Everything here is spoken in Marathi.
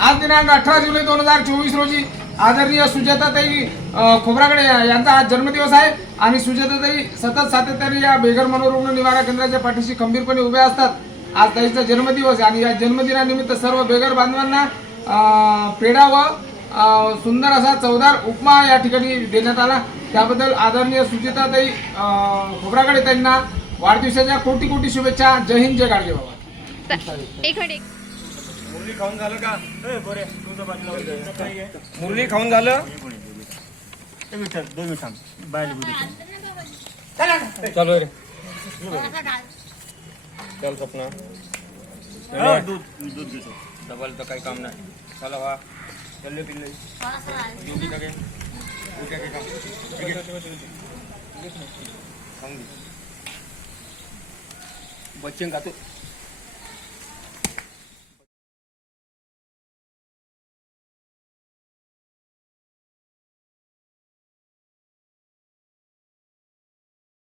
आज दिनांक अठरा जुलै दोन हजार चोवीस रोजी आदरणीय सुजाताताई अ, खोब्रागडे यांचा आज जन्मदिवस आहे. आणि सुजाताताई सतत सातत्याने या बेघर मनोरुग्ण निवारा केंद्राच्या पाठीशी खंबीरपणे उभे असतात. आज ताईचा जन्मदिवस आहे आणि या जन्मदिनानिमित्त सर्व बेघर बांधवांना पेढा व सुंदर असा चवदार उपमा या ठिकाणी देण्यात आला. त्याबद्दल आदरणीय सुजिताताई अ, खोब्रागडे त्यांना वाढदिवसाच्या कोटी कोटी शुभेच्छा. जय हिंद जय गाडगे बाबा. एक मुरली खाऊन झालं का? ए, बरे. तुझं बाजूला. काही? मुरली खाऊन झालं? ए, विठ्ठल, दोन मिनिट थांब. बाहेर बोलू. चालू. रे. चल सपना हा, दूध. दूध डबल तर काही काम नाही. चला वा. चल्ले पिल्ले. योगी का? तू काम? घे. बच्चन खातो